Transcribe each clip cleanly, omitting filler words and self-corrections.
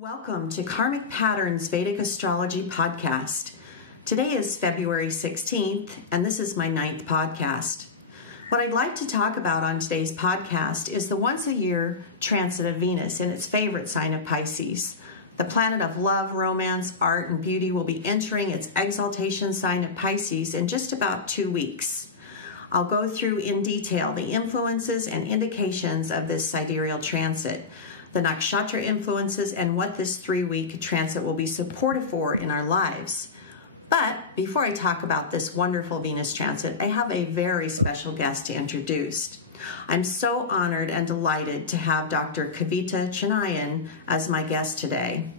Welcome to Karmic Patterns Vedic Astrology Podcast. Today is February 16th, and this is my 9th podcast. What I'd like to talk about on today's podcast is the once-a-year transit of Venus in its favorite sign of Pisces. The planet of love, romance, art, and beauty will be entering its exaltation sign of Pisces in just about 2 weeks. I'll go through in detail the influences and indications of this sidereal transit, the nakshatra influences, and what this 3-week transit will be supportive for in our lives. But before I talk about this wonderful Venus transit, I have a very special guest to introduce. I'm so honored and delighted to have Dr. Kavitha Chinnaiyan as my guest today.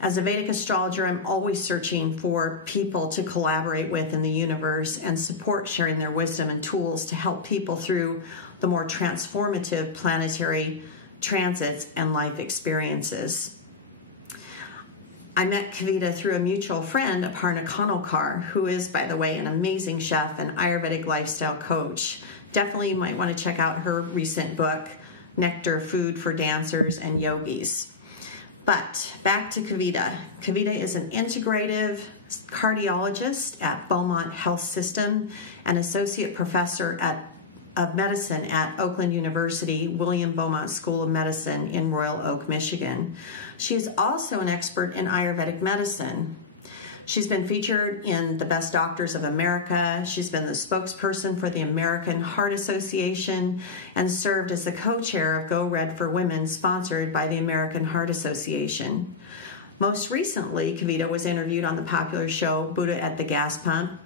As a Vedic astrologer, I'm always searching for people to collaborate with in the universe and support sharing their wisdom and tools to help people through the more transformative planetary transits and life experiences. I met Kavita through a mutual friend, Aparna Kanolkar, who is, by the way, an amazing chef and Ayurvedic lifestyle coach. Definitely you might want to check out her recent book, Nectar, Food for Dancers and Yogis. But back to Kavita. Kavita is an integrative cardiologist at Beaumont Health System, an associate professor of medicine at Oakland University, William Beaumont School of Medicine in Royal Oak, Michigan. She is also an expert in Ayurvedic medicine. She's been featured in the Best Doctors of America. She's been the spokesperson for the American Heart Association and served as the co-chair of Go Red for Women, sponsored by the American Heart Association. Most recently, Kavita was interviewed on the popular show Buddha at the Gas Pump,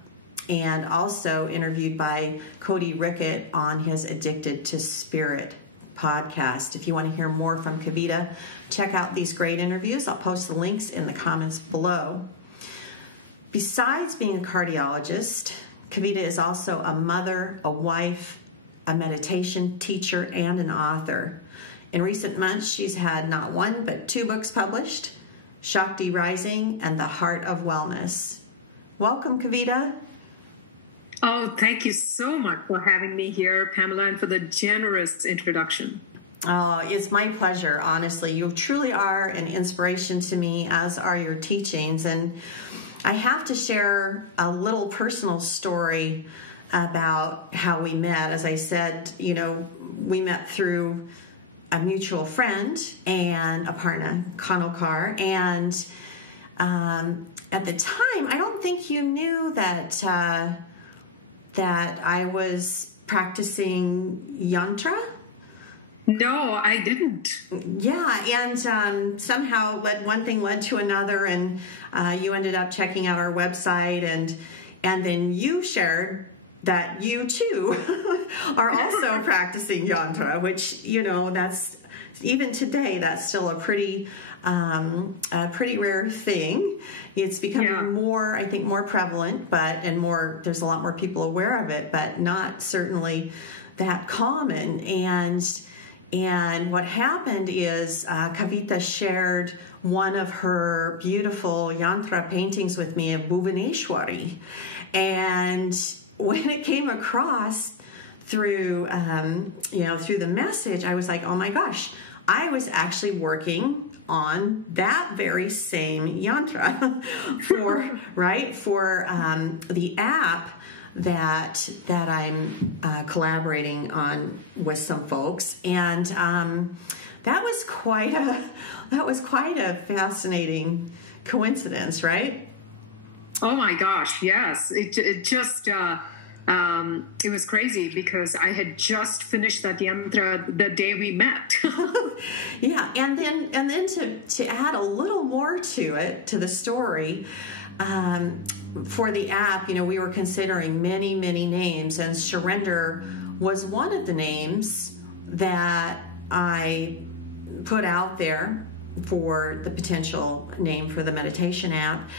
and also interviewed by Cody Rickett on his Addicted to Spirit podcast. If you want to hear more from Kavita, check out these great interviews. I'll post the links in the comments below. Besides being a cardiologist, Kavita is also a mother, a wife, a meditation teacher, and an author. In recent months, she's had not one but 2 books published, Shakti Rising and The Heart of Wellness. Welcome, Kavita. Oh, thank you so much for having me here, Pamela, and for the generous introduction. Oh, it's my pleasure, honestly. You truly are an inspiration to me, as are your teachings. And I have to share a little personal story about how we met. As I said, we met through a mutual friend and Aparna Kanolkar. And at the time, I don't think you knew that I was practicing yantra. No, I didn't. Yeah, and somehow one thing led to another, and you ended up checking out our website, and then you shared that you too are also practicing yantra, which that's even today that's still a pretty rare thing. It's becoming more, I think, more prevalent, there's a lot more people aware of it, but not certainly that common. And what happened is Kavita shared one of her beautiful yantra paintings with me of Bhuvaneshwari. And when it came across through the message, I was like, oh my gosh, I was actually working on that very same yantra for the app that I'm collaborating on with some folks, and that was quite a fascinating coincidence, right? Oh my gosh, yes! It just it was crazy because I had just finished that yantra the day we met. Yeah, and then to add a little more to it, to the story, for the app, we were considering many, many names, and Surrender was one of the names that I put out there for the potential name for the meditation app.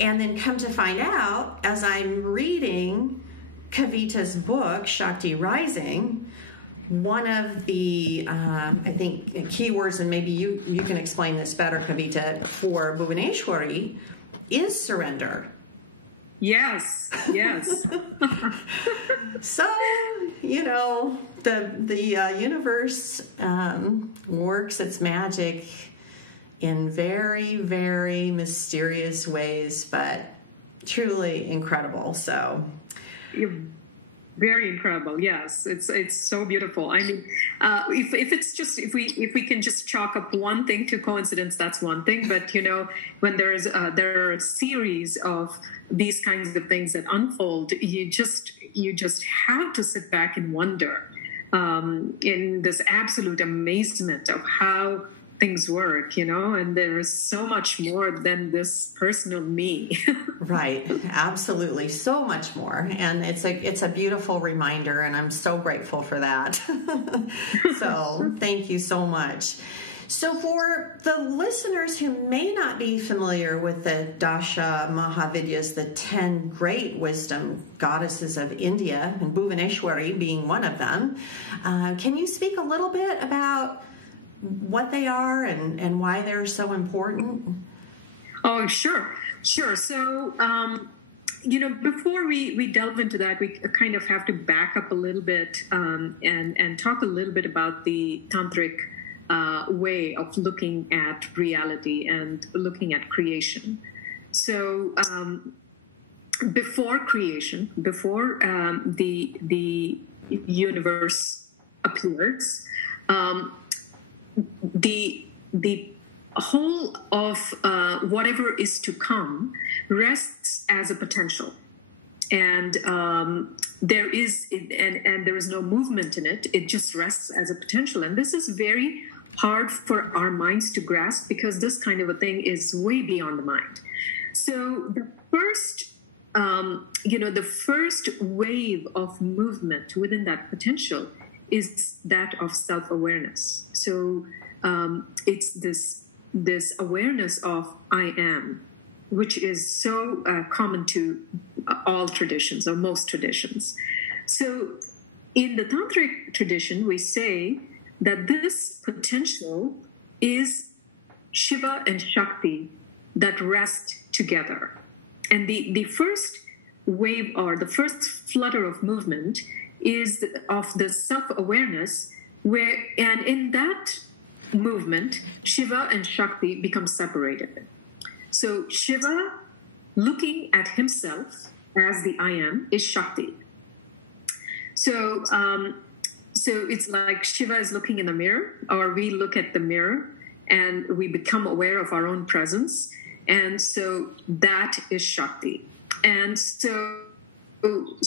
And then come to find out, as I'm reading Kavita's book, Shakti Rising, one of the, I think, keywords, and maybe you can explain this better, Kavita, for Bhuvaneshwari is surrender. Yes. So, the universe works its magic in very, very mysterious ways, but truly incredible. So very incredible. Yes, it's so beautiful. I mean, if we can just chalk up one thing to coincidence, that's one thing. But when there are a series of these kinds of things that unfold, you just have to sit back and wonder in this absolute amazement of how things work, and there is so much more than this personal me. Right. Absolutely. So much more. And it's a beautiful reminder, and I'm so grateful for that. So thank you so much. So for the listeners who may not be familiar with the Dasha Mahavidyas, the 10 great wisdom goddesses of India, and Bhuvaneshwari being one of them, can you speak a little bit about what they are and why they're so important? Oh, sure. So, before we delve into that, we kind of have to back up a little bit and talk a little bit about the tantric way of looking at reality and looking at creation. So, before creation, before the universe appears, the whole of whatever is to come rests as a potential, and there is no movement in it. It just rests as a potential, and this is very hard for our minds to grasp because this kind of a thing is way beyond the mind. So the first wave of movement within that potential is that of self-awareness. So it's this awareness of I am, which is so common to all traditions or most traditions. So in the tantric tradition, we say that this potential is Shiva and Shakti that rest together. And the first wave or the first flutter of movement is of the self-awareness and in that movement, Shiva and Shakti become separated. So Shiva, looking at himself as the I am, is Shakti. So it's like Shiva is looking in the mirror, or we look at the mirror and we become aware of our own presence. And so that is Shakti. And so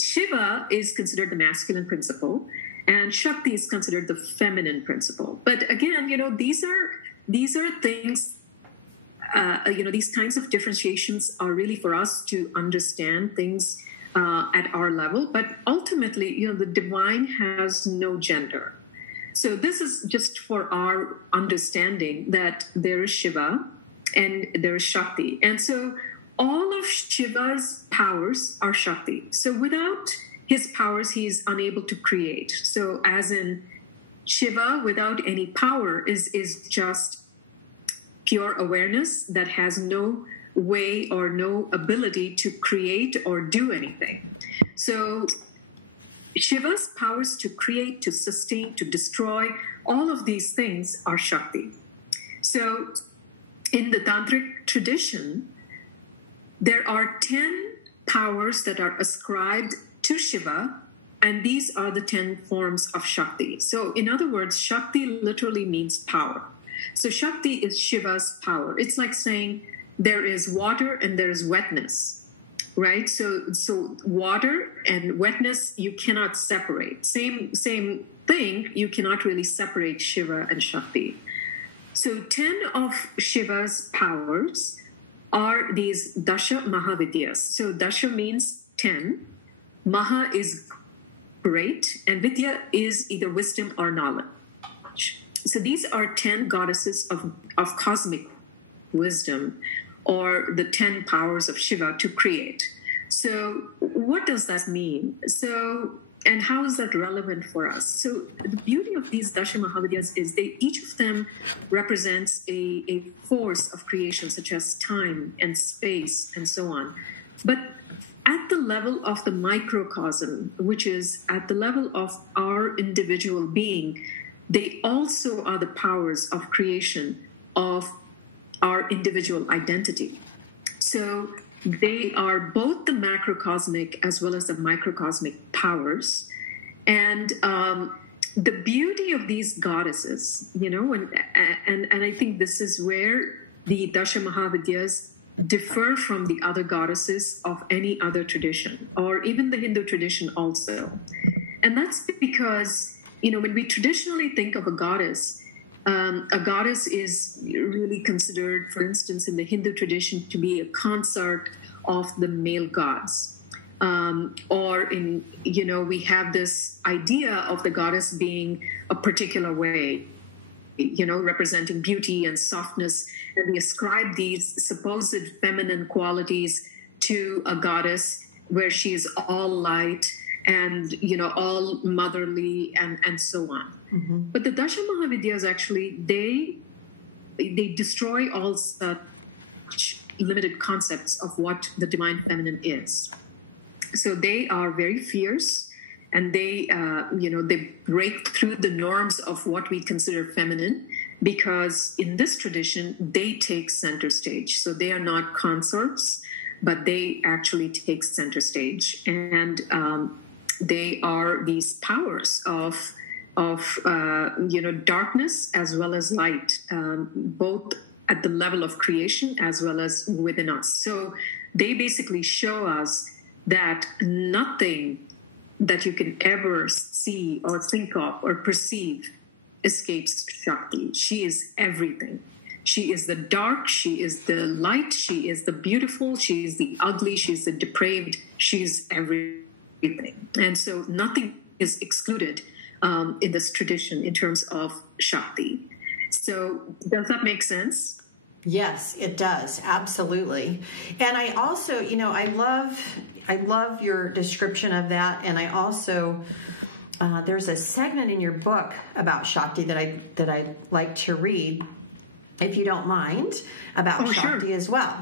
Shiva is considered the masculine principle, and Shakti is considered the feminine principle. But again, these are things. These kinds of differentiations are really for us to understand things at our level. But ultimately, the divine has no gender. So this is just for our understanding that there is Shiva and there is Shakti, and so all of Shiva's powers are Shakti. So without his powers, he is unable to create. So as in Shiva without any power is just pure awareness that has no way or no ability to create or do anything. So Shiva's powers to create, to sustain, to destroy, all of these things are Shakti. So in the tantric tradition, there are 10 powers that are ascribed to Shiva, and these are the 10 forms of Shakti. So in other words, Shakti literally means power. So Shakti is Shiva's power. It's like saying there is water and there is wetness, right? So water and wetness, you cannot separate. Same thing, you cannot really separate Shiva and Shakti. So 10 of Shiva's powers are these Dasha Mahavidyas. So Dasha means 10. Maha is great, and Vidya is either wisdom or knowledge. So these are 10 goddesses of cosmic wisdom, or the 10 powers of Shiva to create. So what does that mean? And how is that relevant for us? So the beauty of these Dasha Mahavidyas is each of them represents a force of creation, such as time and space and so on. But at the level of the microcosm, which is at the level of our individual being, they also are the powers of creation of our individual identity. So they are both the macrocosmic as well as the microcosmic powers. And the beauty of these goddesses, and I think this is where the Dasha Mahavidyas differ from the other goddesses of any other tradition, or even the Hindu tradition also. And that's because, when we traditionally think of a goddess is really considered, for instance, in the Hindu tradition, to be a consort of the male gods. We have this idea of the goddess being a particular way, representing beauty and softness. And we ascribe these supposed feminine qualities to a goddess where she is all light and, all motherly and so on. Mm-hmm. But the Dasha Mahavidyas actually, they destroy all such limited concepts of what the divine feminine is. So they are very fierce, and they break through the norms of what we consider feminine, because in this tradition, they take center stage. So they are not consorts, but they actually take center stage. And they are these powers of darkness as well as light, both at the level of creation as well as within us. So they basically show us that nothing that you can ever see or think of or perceive escapes Shakti. She is everything. She is the dark, she is the light, she is the beautiful, she is the ugly, she is the depraved, she is everything. And so nothing is excluded in this tradition in terms of Shakti. So does that make sense? Yes, it does. Absolutely. And I also, I love your description of that. And I also, there's a segment in your book about Shakti that I'd like to read, if you don't mind, about Shakti sure. as well.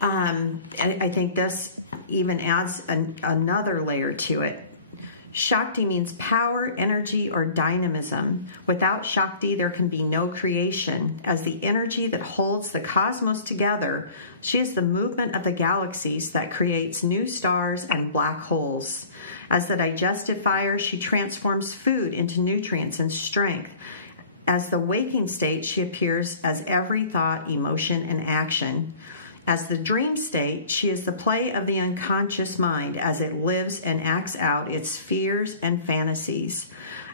And I think this even adds another layer to it. Shakti means power, energy, or dynamism. Without Shakti, there can be no creation. As the energy that holds the cosmos together, she is the movement of the galaxies that creates new stars and black holes. As the digestive fire, she transforms food into nutrients and strength. As the waking state, she appears as every thought, emotion, and action. As the dream state, she is the play of the unconscious mind as it lives and acts out its fears and fantasies.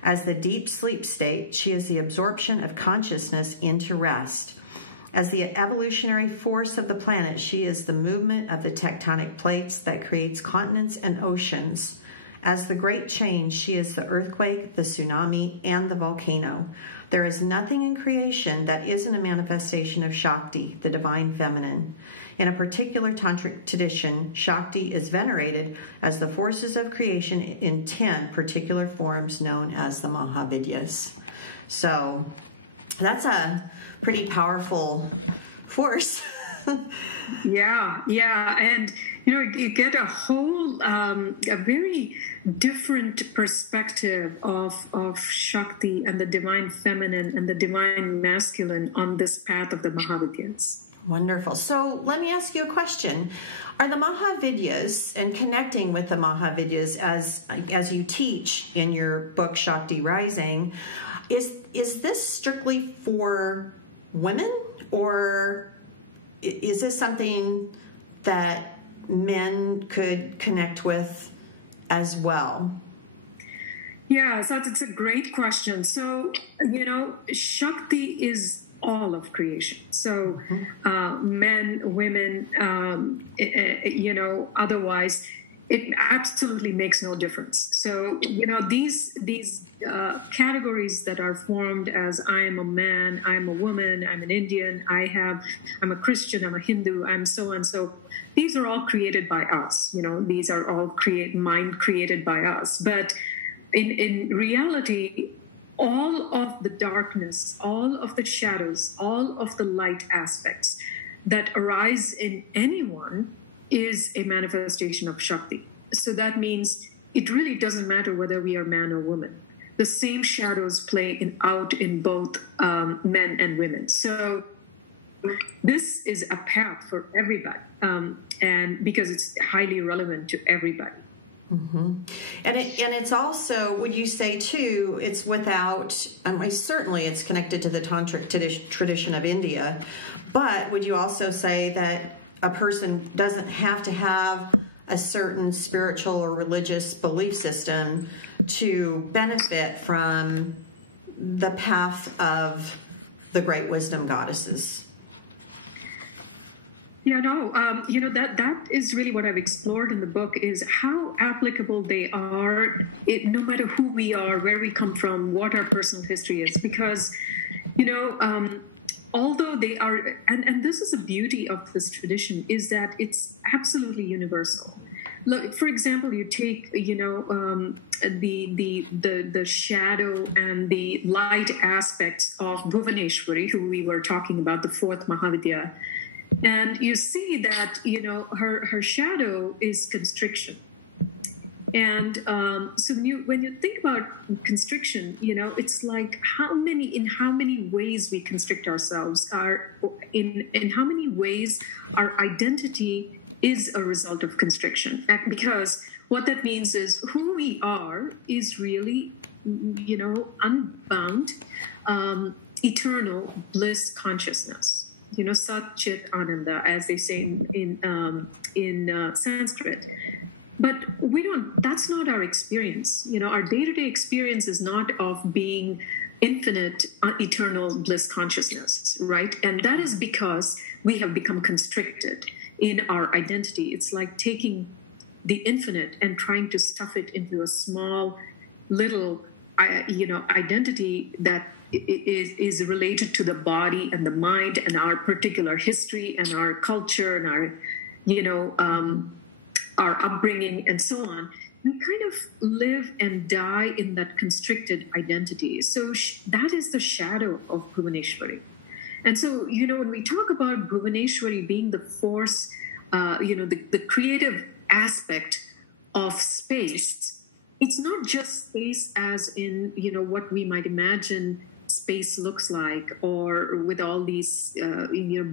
As the deep sleep state, she is the absorption of consciousness into rest. As the evolutionary force of the planet, she is the movement of the tectonic plates that creates continents and oceans. As the great change, she is the earthquake, the tsunami, and the volcano. There is nothing in creation that isn't a manifestation of Shakti, the divine feminine. In a particular tantric tradition, Shakti is venerated as the forces of creation in 10 particular forms known as the Mahavidyas. So that's a pretty powerful force. Yeah. And, you get a whole, a very different perspective of Shakti and the divine feminine and the divine masculine on this path of the Mahavidyas. Wonderful. So let me ask you a question. Are the Mahavidyas, and connecting with the Mahavidyas as you teach in your book Shakti Rising, is this strictly for women, or is this something that men could connect with as well? Yeah, so it's a great question. So, Shakti is all of creation. So men, women, otherwise, it absolutely makes no difference. So, these categories that are formed as I am a man, I'm a woman, I'm an Indian, I'm a Christian, I'm a Hindu, I'm so and so. These are all created by us. These are all mind created by us. But in reality, all of the darkness, all of the shadows, all of the light aspects that arise in anyone is a manifestation of Shakti. So that means it really doesn't matter whether we are man or woman. The same shadows play out in both men and women. So this is a path for everybody, and because it's highly relevant to everybody. Mm-hmm. And it's also, would you say too, it's without, certainly it's connected to the tantric tradition of India, but would you also say that a person doesn't have to have a certain spiritual or religious belief system to benefit from the path of the great wisdom goddesses? Yeah, no, that is really what I've explored in the book, is how applicable they are, no matter who we are, where we come from, what our personal history is. Because, although they are, and this is the beauty of this tradition, is that it's absolutely universal. Look, for example, you take, the shadow and the light aspects of Bhuvaneshwari, who we were talking about, the fourth Mahavidya. And you see that, her shadow is constriction. And so when you think about constriction, it's like in how many ways we constrict ourselves, in how many ways our identity is a result of constriction. Because what that means is who we are is really, unbound, eternal bliss consciousness. Sat Chit Ananda, as they say in Sanskrit. But that's not our experience. Our day-to-day experience is not of being infinite, eternal bliss consciousness, right? And that is because we have become constricted in our identity. It's like taking the infinite and trying to stuff it into a small little, identity that is related to the body and the mind and our particular history and our culture and our upbringing and so on. We kind of live and die in that constricted identity. So that is the shadow of Bhuvaneshwari. And so, when we talk about Bhuvaneshwari being the force, the creative aspect of space, it's not just space as in, what we might imagine space looks like, or with all these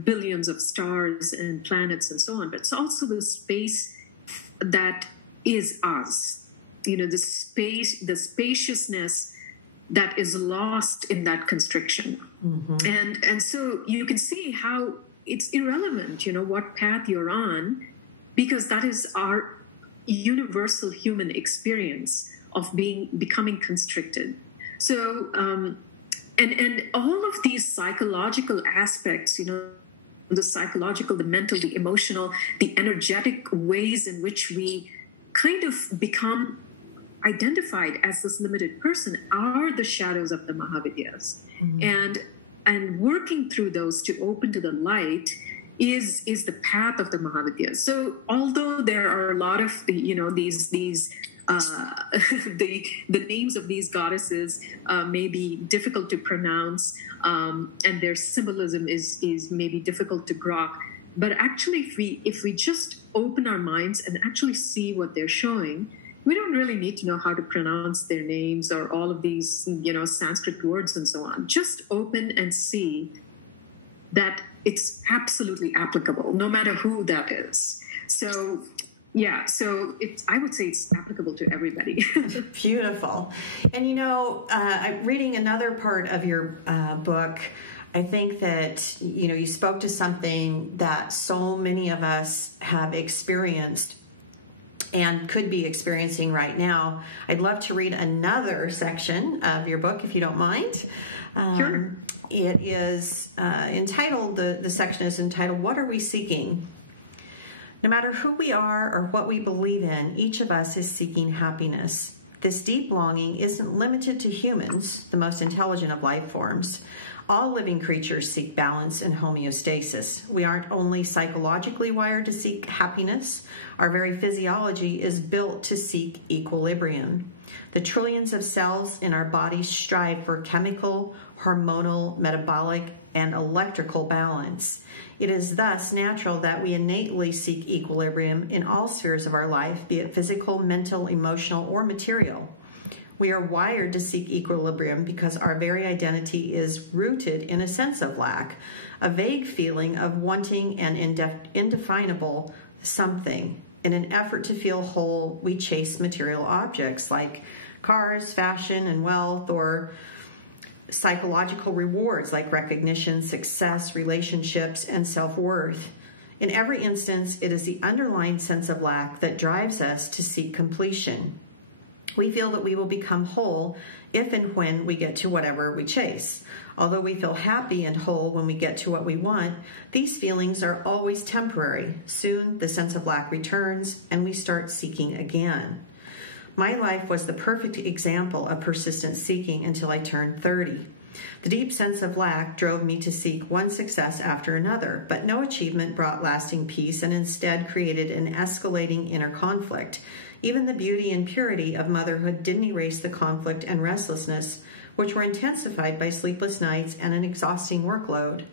billions of stars and planets and so on, but it's also the space that is us, the spaciousness that is lost in that constriction. Mm-hmm. And so you can see how it's irrelevant, what path you're on, because that is our universal human experience of becoming constricted. So and all of these psychological aspects, the psychological, the mental, the emotional, the energetic ways in which we kind of become identified as this limited person are the shadows of the Mahavidyas. Mm-hmm. And working through those to open to the light is the path of the Mahavidyas. So although there are a lot of these the names of these goddesses may be difficult to pronounce, and their symbolism is maybe difficult to grok. But actually, if we just open our minds and actually see what they're showing, we don't really need to know how to pronounce their names or all of these, Sanskrit words and so on. Just open and see that it's absolutely applicable, no matter who that is. So, yeah, so I would say it's applicable to everybody. Beautiful. And, I'm reading another part of your book. I think that, you spoke to something that so many of us have experienced and could be experiencing right now. I'd love to read another section of your book, if you don't mind. Sure. It is entitled, the section is entitled, "What Are We Seeking?" No matter who we are or what we believe in, each of us is seeking happiness. This deep longing isn't limited to humans, the most intelligent of life forms. All living creatures seek balance and homeostasis. We aren't only psychologically wired to seek happiness, our very physiology is built to seek equilibrium. The trillions of cells in our bodies strive for chemical, hormonal, metabolic, and electrical balance. It is thus natural that we innately seek equilibrium in all spheres of our life, be it physical, mental, emotional, or material. We are wired to seek equilibrium because our very identity is rooted in a sense of lack, a vague feeling of wanting an indefinable something. In an effort to feel whole, we chase material objects like cars, fashion, and wealth, or psychological rewards like recognition, success, relationships, and self-worth. In every instance, it is the underlying sense of lack that drives us to seek completion. We feel that we will become whole if and when we get to whatever we chase. Although we feel happy and whole when we get to what we want, these feelings are always temporary. Soon, the sense of lack returns, and we start seeking again. My life was the perfect example of persistent seeking until I turned 30. The deep sense of lack drove me to seek one success after another, but no achievement brought lasting peace and instead created an escalating inner conflict. Even the beauty and purity of motherhood didn't erase the conflict and restlessness, which were intensified by sleepless nights and an exhausting workload.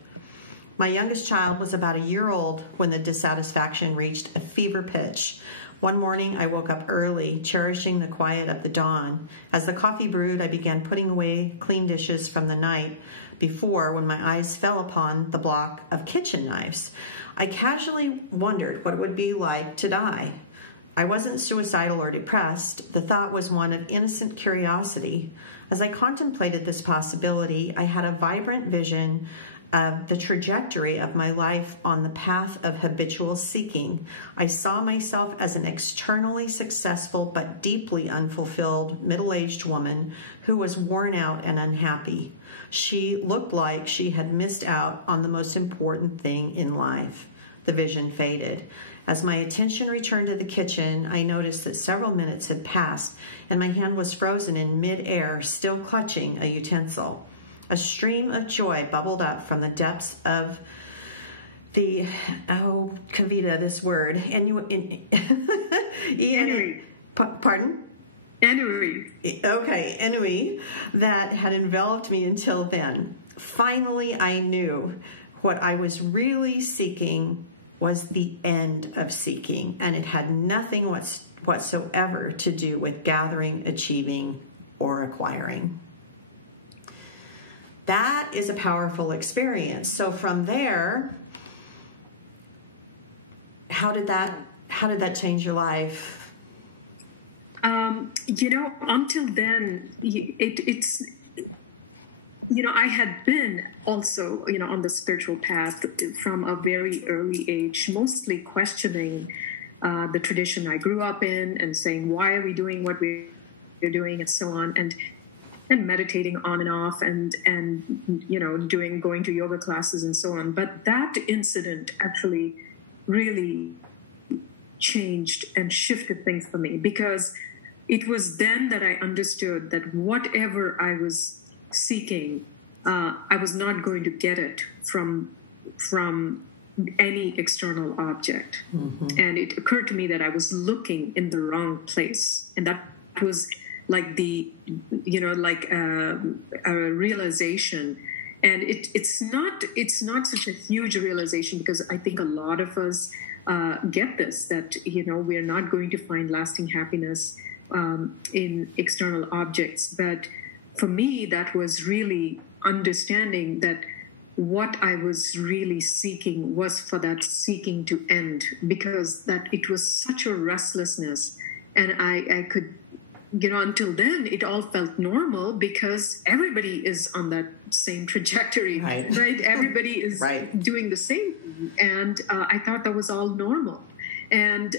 My youngest child was about a year old when the dissatisfaction reached a fever pitch. One morning, I woke up early, cherishing the quiet of the dawn. As the coffee brewed, I began putting away clean dishes from the night before when my eyes fell upon the block of kitchen knives. I casually wondered what it would be like to die. I wasn't suicidal or depressed. The thought was one of innocent curiosity. As I contemplated this possibility, I had a vibrant vision of the trajectory of my life on the path of habitual seeking. I saw myself as an externally successful but deeply unfulfilled middle-aged woman who was worn out and unhappy. She looked like she had missed out on the most important thing in life. The vision faded. As my attention returned to the kitchen, I noticed that several minutes had passed and my hand was frozen in mid-air, still clutching a utensil. A stream of joy bubbled up from the depths of the, Kavita, this word. Ennui. Pardon? Ennui. Okay, ennui, that had enveloped me until then. Finally, I knew what I was really seeking was the end of seeking, and it had nothing whatsoever to do with gathering, achieving, or acquiring. That is a powerful experience. So from there, how did that change your life? Until then, it's I had been also, on the spiritual path from a very early age, mostly questioning the tradition I grew up in and saying, why are we doing what we're doing, and so on, and meditating on and off, and going to yoga classes and so on. But that incident actually really changed and shifted things for me, because it was then that I understood that whatever I was seeking, I was not going to get it from any external object. Mm-hmm. And it occurred to me that I was looking in the wrong place, and that was like a realization. And it's not such a huge realization, because I think a lot of us get this, that we are not going to find lasting happiness in external objects. But for me, that was really understanding that what I was really seeking was for that seeking to end, because that it was such a restlessness. And I could, until then, it all felt normal, because everybody is on that same trajectory, right? Everybody is doing the same. And I thought that was all normal. And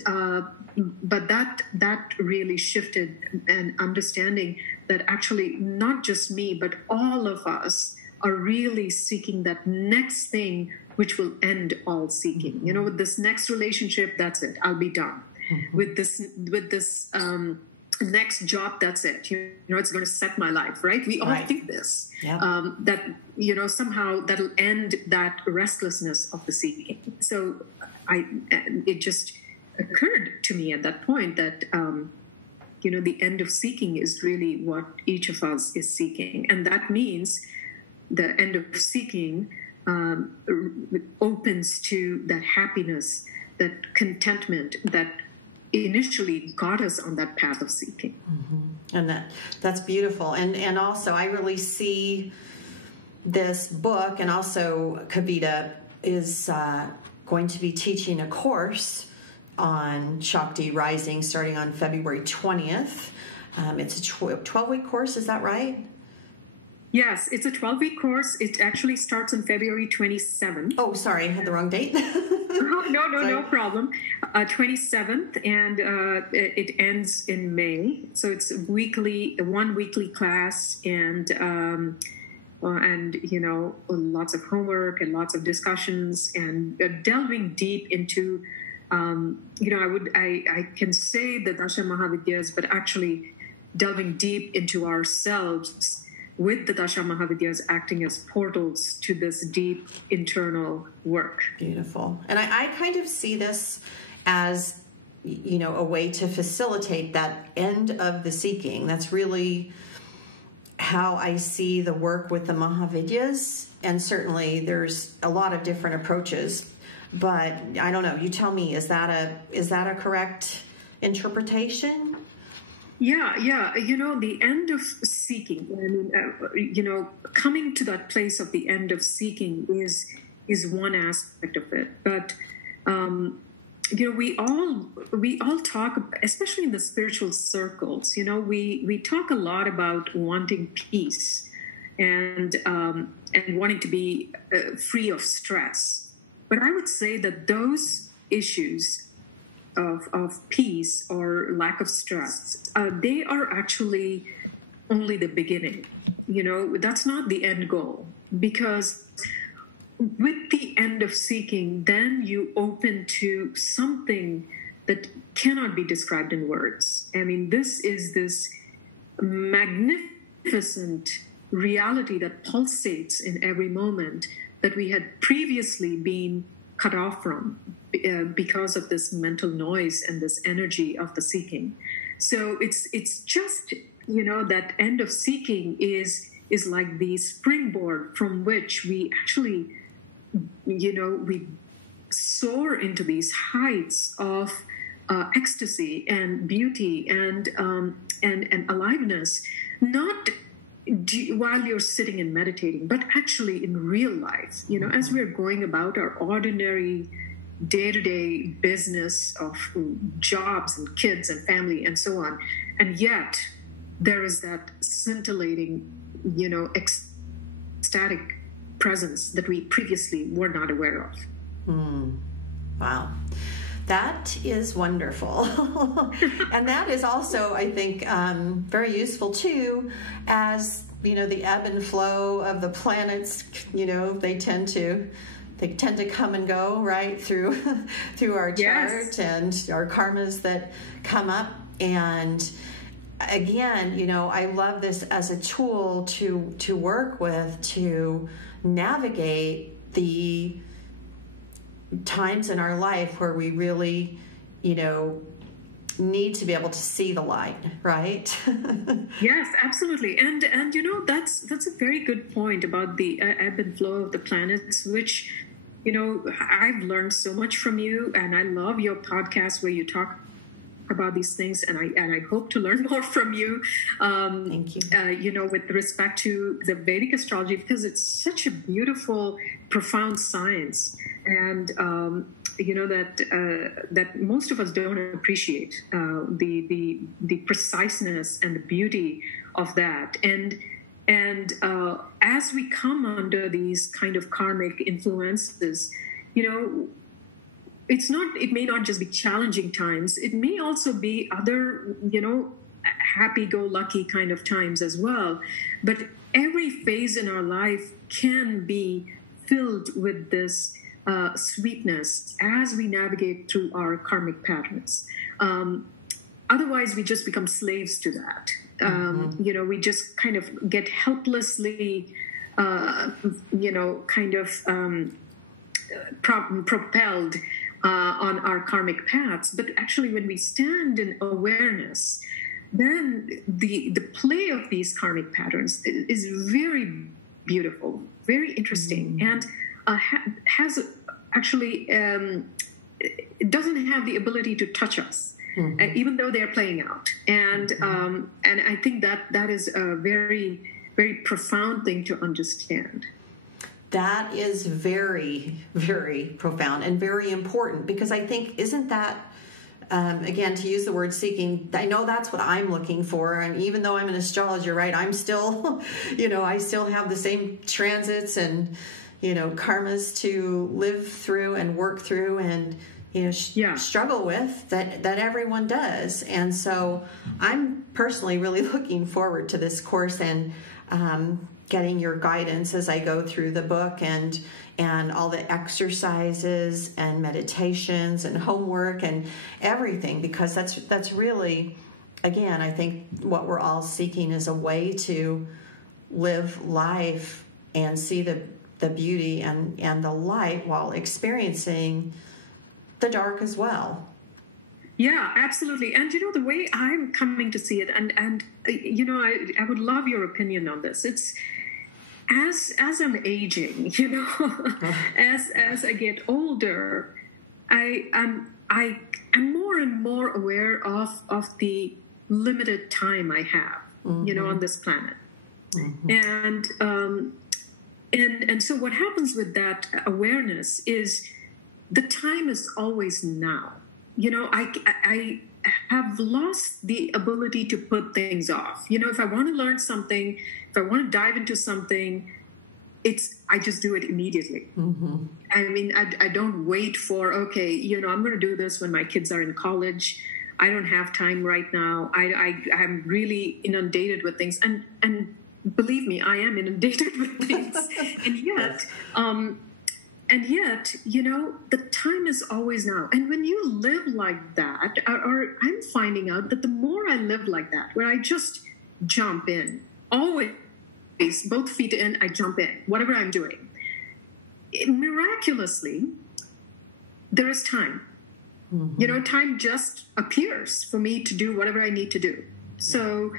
but that really shifted an understanding that actually not just me, but all of us are really seeking that next thing which will end all seeking. With this next relationship, that's it. I'll be done. Mm-hmm. With this next job, that's it. It's going to set my life, right? We all think this. Yep. That somehow that'll end that restlessness of the seeking. So it just occurred to me at that point that the end of seeking is really what each of us is seeking, and that means the end of seeking opens to that happiness, that contentment that initially got us on that path of seeking. Mm-hmm. And that's beautiful. And also I really see this book, and also Kavitha is going to be teaching a course on Shakti Rising starting on February 20th. It's a 12-week course, is that right? Yes, it's a 12-week course. It actually starts on February 27th. Oh, sorry, I had the wrong date. No problem. 27th, and it ends in May. So it's one weekly class, and lots of homework and lots of discussions, and delving deep into, I can say the Dasha Mahavidyas, but actually delving deep into ourselves, with the Dasha Mahavidyas acting as portals to this deep internal work. Beautiful. And I kind of see this as, a way to facilitate that end of the seeking. That's really how I see the work with the Mahavidyas. And certainly there's a lot of different approaches, but I don't know. You tell me, is that a correct interpretation? Yeah. The end of seeking, coming to that place of the end of seeking is one aspect of it. But, we all talk, especially in the spiritual circles, we talk a lot about wanting peace and wanting to be free of stress. But I would say that those issues of peace or lack of stress, they are actually only the beginning. That's not the end goal, because with the end of seeking, then you open to something that cannot be described in words. I mean, this is this magnificent reality that pulsates in every moment that we had previously been cut off from because of this mental noise and this energy of the seeking. So it's just, that end of seeking is like the springboard from which we actually, we soar into these heights of ecstasy and beauty and aliveness, not while you're sitting and meditating, but actually in real life, as we're going about our ordinary day-to-day business of jobs and kids and family and so on. And yet there is that scintillating, ecstatic presence that we previously were not aware of. Wow. That is wonderful. And that is also, I think, very useful too, as, the ebb and flow of the planets, they tend to come and go, right, through our chart. Yes. And our karmas that come up. And again, I love this as a tool to work with, to navigate the times in our life where we really, need to be able to see the light, right? Yes, absolutely. And that's a very good point about the ebb and flow of the planets, which, I've learned so much from you, and I love your podcast where you talk about these things, and I hope to learn more from you. Thank you. With respect to the Vedic astrology, because it's such a beautiful, profound science, and that most of us don't appreciate the preciseness and the beauty of that. And as we come under these kind of karmic influences, it may not just be challenging times. It may also be other, happy-go-lucky kind of times as well. But every phase in our life can be filled with this sweetness as we navigate through our karmic patterns. Otherwise, we just become slaves to that. We just kind of get helplessly, propelled on our karmic paths. But actually, when we stand in awareness, then the play of these karmic patterns is very beautiful, very interesting, and has actually it doesn't have the ability to touch us, even though they're playing out. And I think that is a very very profound thing to understand. That is very, very profound and very important, because I think, isn't that, again, to use the word seeking, I know that's what I'm looking for. And even though I'm an astrologer, right, I'm still, I still have the same transits and, karmas to live through and work through and, struggle with that everyone does. And so I'm personally really looking forward to this course and getting your guidance as I go through the book and all the exercises and meditations and homework and everything, because that's really, again, I think what we're all seeking is a way to live life and see the beauty and the light while experiencing the dark as well. Yeah, absolutely. And the way I'm coming to see it, and I would love your opinion on this. It's as I'm aging, as I get older, I'm more and more aware of the limited time I have, on this planet. Mm-hmm. And so what happens with that awareness is the time is always now. I have lost the ability to put things off. If I want to learn something, if I want to dive into something, I just do it immediately. Mm-hmm. I mean, I don't wait for, I'm going to do this when my kids are in college. I don't have time right now. I'm really inundated with things. And believe me, I am inundated with things. And yet, the time is always now. And when you live like that, or I'm finding out that the more I live like that, where I just jump in, always, both feet in, I jump in, whatever I'm doing. Miraculously, there is time. Mm-hmm. Time just appears for me to do whatever I need to do. So,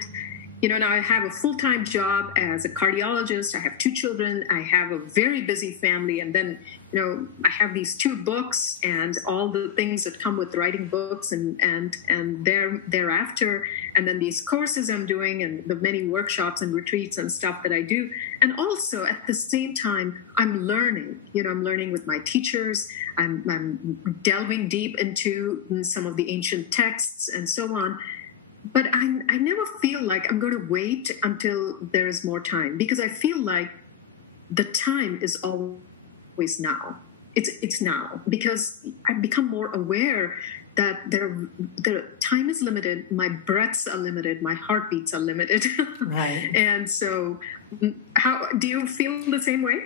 now I have a full-time job as a cardiologist. I have 2 children. I have a very busy family. And then, I have these 2 books and all the things that come with writing books and thereafter. And then these courses I'm doing and the many workshops and retreats and stuff that I do. And also at the same time, I'm learning. I'm learning with my teachers. I'm delving deep into some of the ancient texts and so on. But I never feel like I'm going to wait until there is more time, because I feel like the time is always now. It's now, because I've become more aware that the time is limited, my breaths are limited, my heartbeats are limited. Right. And so how do you feel the same way?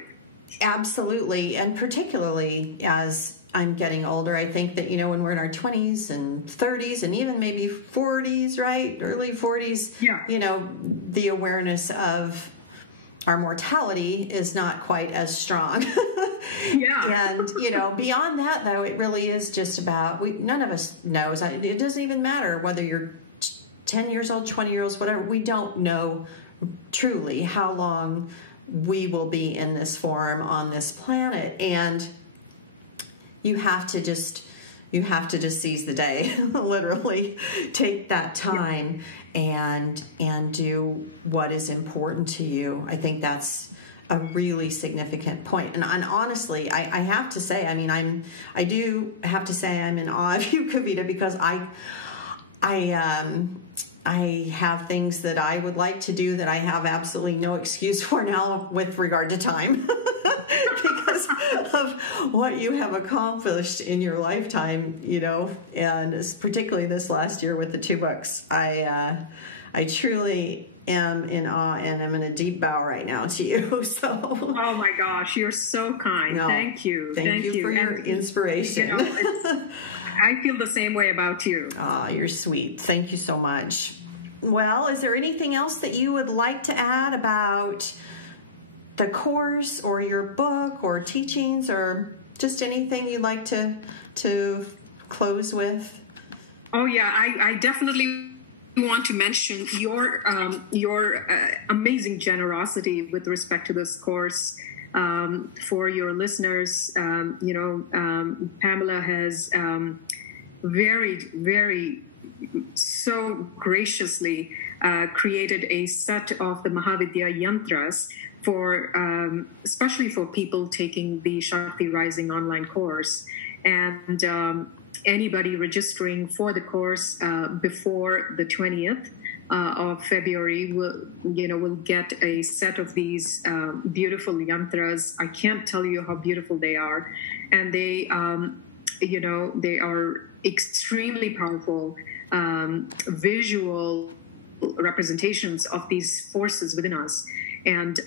Absolutely. And particularly as I'm getting older, I think that, when we're in our 20s and 30s and even maybe 40s, right? Early 40s, the awareness of our mortality is not quite as strong. Yeah. And, beyond that, though, it really is just about, none of us knows. It doesn't even matter whether you're 10 years old, 20 years old, whatever. We don't know truly how long we will be in this form on this planet. And you have to just seize the day, literally take that time and do what is important to you. I think that's a really significant point. And honestly, I have to say, I do have to say I'm in awe of you, Kavitha, because I have things that I would like to do that I have absolutely no excuse for now with regard to time. Because of what you have accomplished in your lifetime, and particularly this last year with the 2 books. I truly am in awe, and I'm in a deep bow right now to you. So, oh my gosh, you're so kind. No, thank you. Thank you for your inspiration. I feel the same way about you. Oh, you're sweet. Thank you so much. Well, is there anything else that you would like to add about the course or your book or teachings, or just anything you'd like to close with? Oh yeah, I definitely want to mention your amazing generosity with respect to this course. For your listeners, Pamela has very, very so graciously created a set of the Mahavidya yantras for especially for people taking the Shakti Rising online course. And anybody registering for the course before the 20th of February will get a set of these beautiful yantras. I can't tell you how beautiful they are, and they are extremely powerful visual representations of these forces within us. And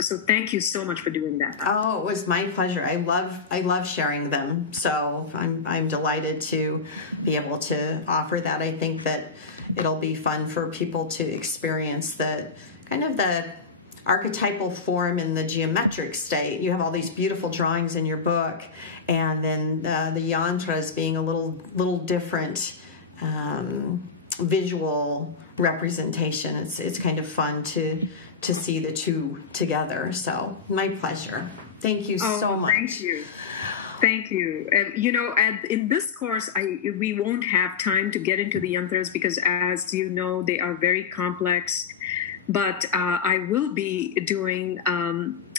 so thank you so much for doing that. Oh, it was my pleasure. I love sharing them. So I'm delighted to be able to offer that. I think that it'll be fun for people to experience the kind of the archetypal form in the geometric state. You have all these beautiful drawings in your book, and then the yantras being a little different visual representation. It's kind of fun to see the two together. So my pleasure. Thank you so much. Thank you. And in this course, we won't have time to get into the yantras because, as you know, they are very complex. But I will be doing,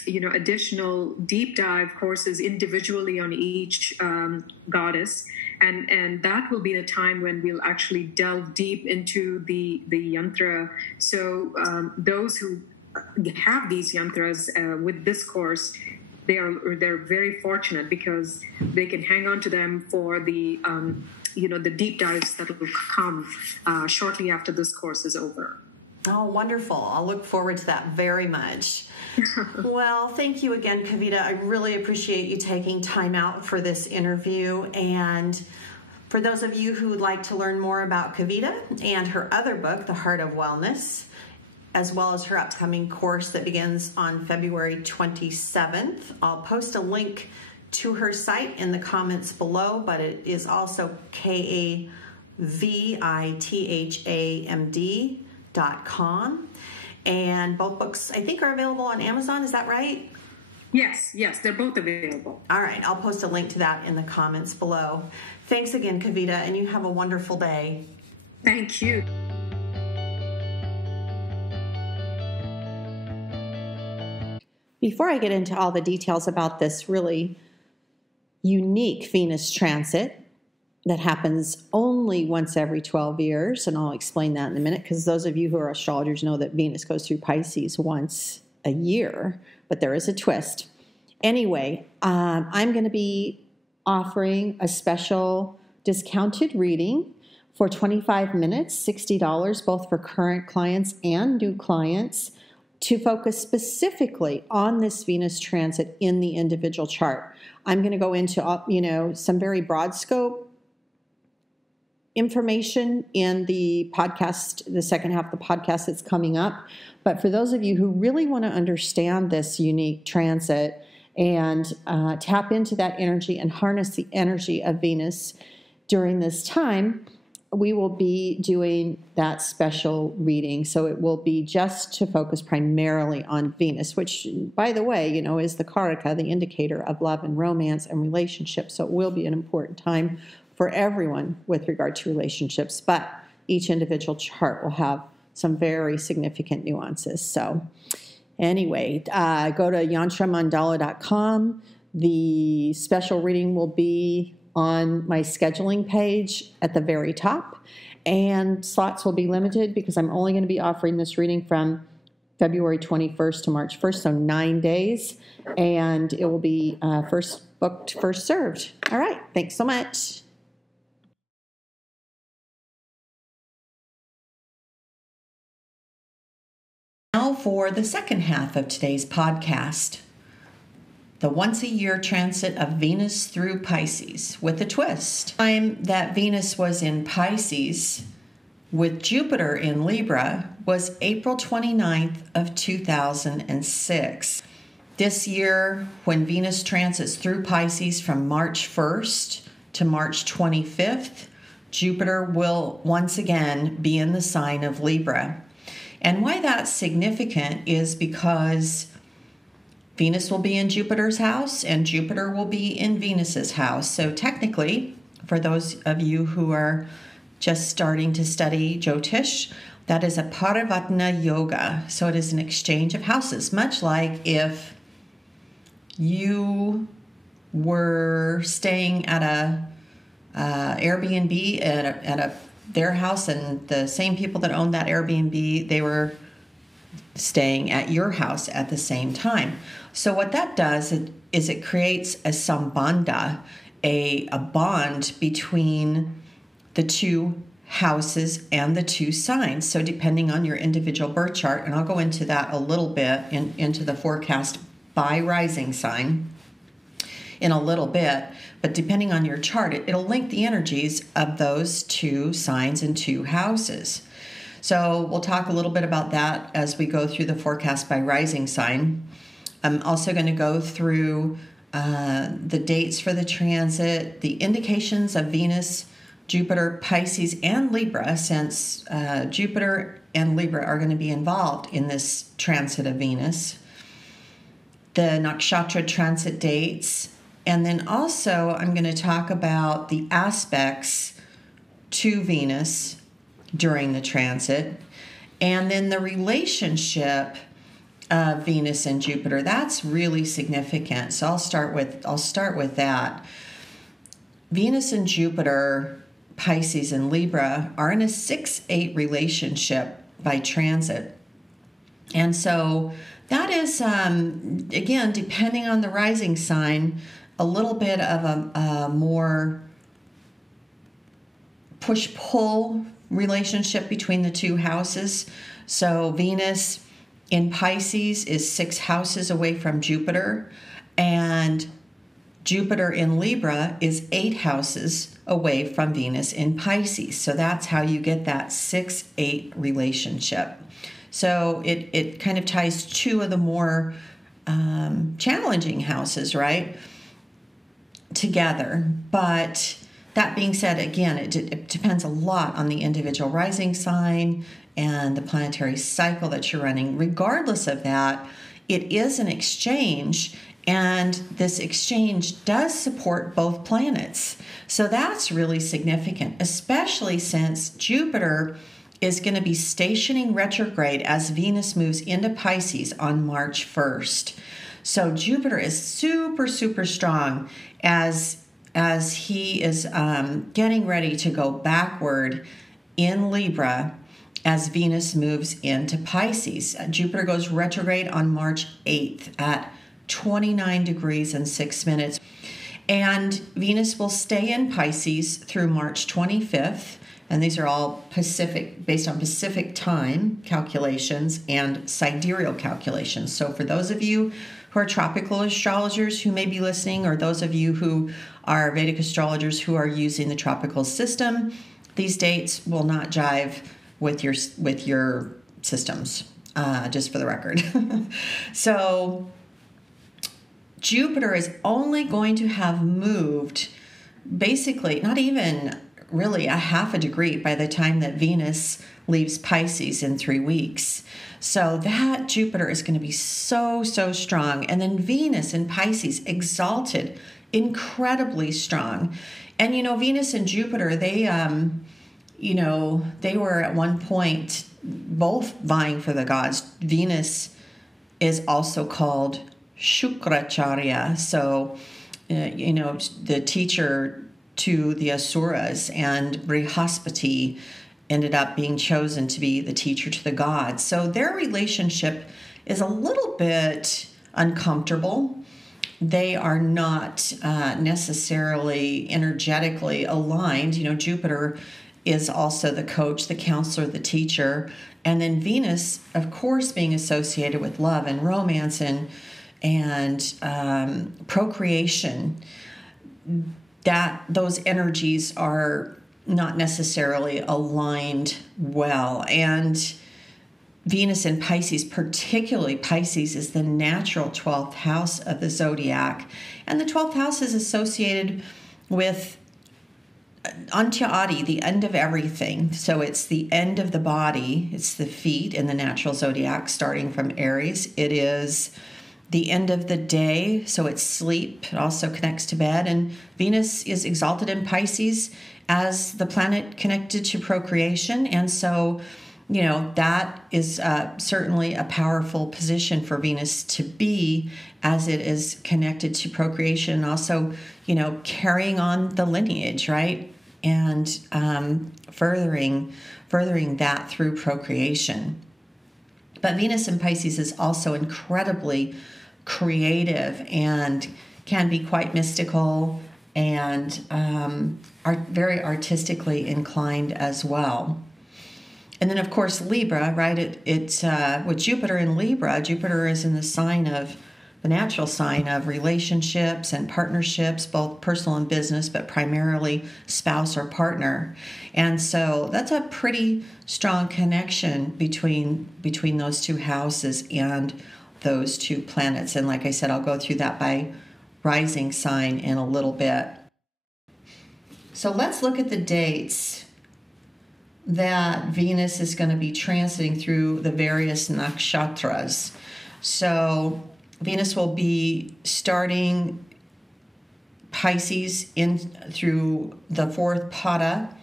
additional deep dive courses individually on each goddess. And that will be the time when we'll actually delve deep into the yantra. So those who have these yantras with this course, they're very fortunate because they can hang on to them for the the deep dives that will come shortly after this course is over. Oh, wonderful. I'll look forward to that very much. Well, thank you again, Kavitha. I really appreciate you taking time out for this interview. And for those of you who would like to learn more about Kavitha and her other book, The Heart of Wellness, as well as her upcoming course that begins on February 27th, I'll post a link to her site in the comments below, but it is also KavithaChinnaiyan.com. And both books, I think, are available on Amazon. Is that right? Yes, they're both available. All right, I'll post a link to that in the comments below. Thanks again, Kavitha, and you have a wonderful day. Thank you. Before I get into all the details about this really unique Venus transit that happens only once every 12 years, and I'll explain that in a minute, because those of you who are astrologers know that Venus goes through Pisces once a year, but there is a twist. Anyway, I'm going to be offering a special discounted reading for 25 minutes, $60, both for current clients and new clients, to focus specifically on this Venus transit in the individual chart. I'm going to go into, some very broad scope information in the podcast, the second half of the podcast that's coming up. But for those of you who really want to understand this unique transit and tap into that energy and harness the energy of Venus during this time, we will be doing that special reading. So it will be just to focus primarily on Venus, which, by the way, is the Karaka, the indicator of love and romance and relationships. So it will be an important time for everyone with regard to relationships, but each individual chart will have some very significant nuances. So anyway, go to yantramandala.com. The special reading will be on my scheduling page at the very top, and slots will be limited because I'm only going to be offering this reading from February 21st to March 1st, so 9 days, and it will be first booked, first served. All right, thanks so much. Now for the second half of today's podcast, the once-a-year transit of Venus through Pisces with a twist. The time that Venus was in Pisces with Jupiter in Libra was April 29th of 2006. This year, when Venus transits through Pisces from March 1st to March 25th, Jupiter will once again be in the sign of Libra. And why that's significant is because Venus will be in Jupiter's house and Jupiter will be in Venus's house. So technically, for those of you who are just starting to study Jyotish, That is a Parivatana yoga. So it is an exchange of houses, much like if you were staying at a Airbnb at their house, and the same people that owned that Airbnb, they were staying at your house at the same time. So what that does is it creates a sambandha, a bond between the two houses and the two signs. So depending on your individual birth chart, and I'll go into that a little bit into the forecast by rising sign in a little bit, but depending on your chart, it'll link the energies of those two signs and two houses. So we'll talk a little bit about that as we go through the forecast by rising sign. I'm also going to go through the dates for the transit, the indications of Venus, Jupiter, Pisces, and Libra, since Jupiter and Libra are going to be involved in this transit of Venus, the nakshatra transit dates, and then also I'm going to talk about the aspects to Venus during the transit, and then the relationship of Venus and Jupiter. That's really significant. So I'll start with that. Venus and Jupiter, Pisces and Libra are in a 6-8 relationship by transit. And so that is, again, depending on the rising sign, a little bit of a more push-pull relationship between the two houses. So Venus in Pisces is 6 houses away from Jupiter, and Jupiter in Libra is 8 houses away from Venus in Pisces. So that's how you get that 6-8 relationship. So it kind of ties two of the more challenging houses, right, together. But that being said, again, it depends a lot on the individual rising sign and the planetary cycle that you're running. Regardless of that, it is an exchange, and this exchange does support both planets. So that's really significant, especially since Jupiter is going to be stationing retrograde as Venus moves into Pisces on March 1st. So Jupiter is super, super strong as he is getting ready to go backward in Libra as Venus moves into Pisces. Jupiter goes retrograde on March 8th at 29 degrees and 6 minutes. And Venus will stay in Pisces through March 25th. And these are all Pacific, based on Pacific time calculations and sidereal calculations. So for those of you who are tropical astrologers who may be listening, or those of you who are Vedic astrologers who are using the tropical system, these dates will not jive with your systems, just for the record. So Jupiter is only going to have moved basically not even really a half a degree by the time that Venus leaves Pisces in 3 weeks. So that Jupiter is going to be so, so strong. And then Venus in Pisces, exalted, incredibly strong. And, Venus and Jupiter, they were at one point both vying for the gods. Venus is also called Shukracharya. So, the teacher to the Asuras, and Brihaspati ended up being chosen to be the teacher to the gods. So their relationship is a little bit uncomfortable. They are not necessarily energetically aligned. Jupiter is also the coach, the counselor, the teacher. And then Venus, of course, being associated with love and romance and procreation, that those energies are not necessarily aligned well. And Venus in Pisces, particularly Pisces, is the natural 12th house of the zodiac. And the 12th house is associated with Antya Adi, the end of everything. So it's the end of the body. It's the feet in the natural zodiac, starting from Aries. It is the end of the day, so it's sleep. It also connects to bed. And Venus is exalted in Pisces as the planet connected to procreation. And so that is certainly a powerful position for Venus to be, as it is connected to procreation and also, carrying on the lineage, right? And furthering that through procreation. But Venus in Pisces is also incredibly creative and can be quite mystical and are very artistically inclined as well. And then, of course, Libra, right? It's with Jupiter in Libra. Jupiter is in the natural sign of relationships and partnerships, both personal and business, but primarily spouse or partner. And so that's a pretty strong connection between those two houses and those two planets. And like I said, I'll go through that by rising sign in a little bit. So let's look at the dates that Venus is going to be transiting through the various nakshatras. So Venus will be starting Pisces in through the fourth pada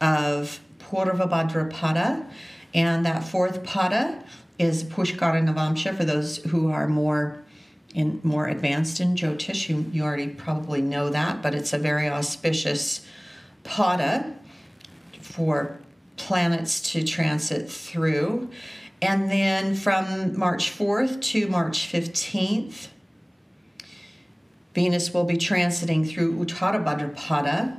of Purva Bhadrapada, and that fourth pada is Pushkara Navamsha. For those who are more advanced in Jyotish, you already probably know that, but it's a very auspicious pada for planets to transit through. And then from March 4th to March 15th, Venus will be transiting through Uttara Bhadrapada.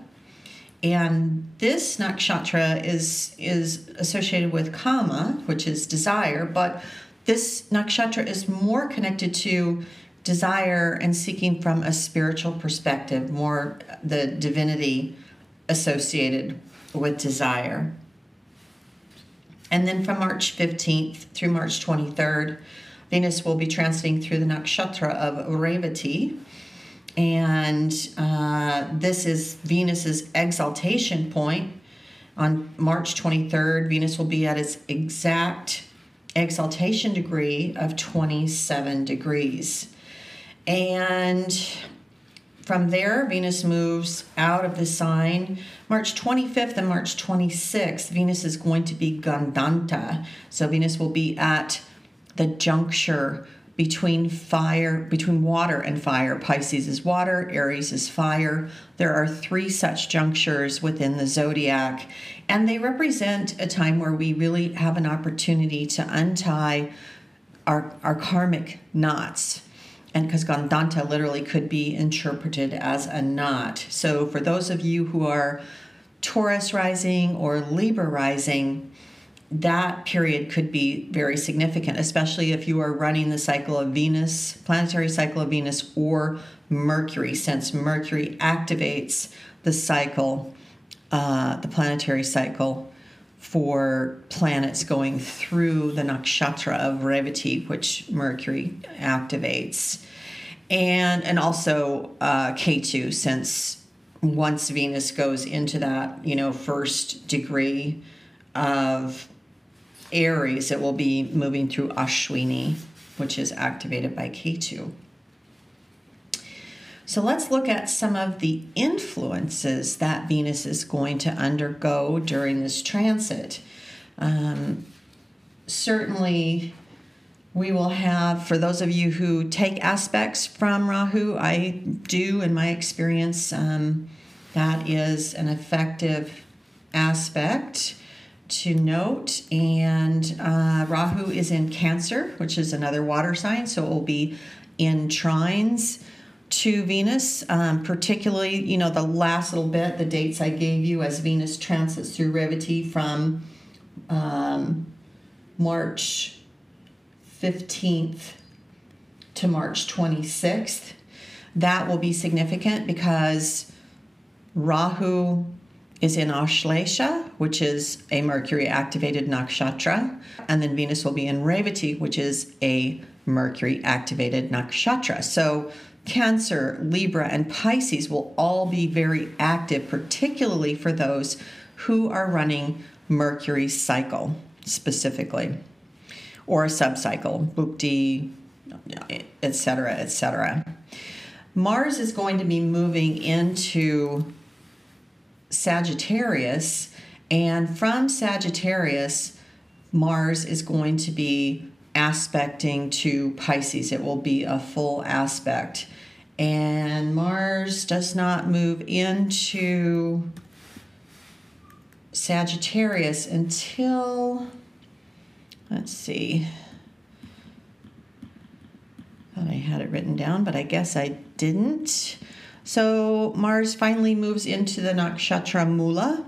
And this nakshatra is associated with Kama, which is desire, but this nakshatra is more connected to desire and seeking from a spiritual perspective, more the divinity associated with desire. And then from March 15th through March 23rd, Venus will be transiting through the nakshatra of Revati. And this is Venus's exaltation point. On March 23rd, Venus will be at its exact exaltation degree of 27 degrees. And from there, Venus moves out of the sign. March 25th and March 26th, Venus is going to be Gandanta. So Venus will be at the juncture between water and fire. Pisces is water, Aries is fire. There are 3 such junctures within the zodiac, and they represent a time where we really have an opportunity to untie our karmic knots. And because Gandanta literally could be interpreted as a knot. So for those of you who are Taurus rising or Libra rising, that period could be very significant, especially if you are running the cycle of Venus, planetary cycle of Venus, or Mercury, since Mercury activates the cycle, the planetary cycle for planets going through the nakshatra of Revati, which Mercury activates. And also Ketu, since once Venus goes into that, first degree of Aries, it will be moving through Ashwini, which is activated by Ketu. So let's look at some of the influences that Venus is going to undergo during this transit. Certainly, we will have, for those of you who take aspects from Rahu, I do in my experience, that is an effective aspect to note. And Rahu is in Cancer, which is another water sign, so it will be in trines to Venus, particularly, the last little bit, the dates I gave you as Venus transits through Revati from March 15th to March 26th. That will be significant because Rahu is in Ashlesha, which is a Mercury-activated nakshatra, and then Venus will be in Revati, which is a Mercury-activated nakshatra. So Cancer, Libra, and Pisces will all be very active, particularly for those who are running Mercury's cycle specifically, or a subcycle, Bhukti, etc., etc. Mars is going to be moving into Sagittarius, and from Sagittarius, Mars is going to be aspecting to Pisces. It will be a full aspect. And Mars does not move into Sagittarius until, let's see, thought I had it written down, but I guess I didn't. So Mars finally moves into the nakshatra Mula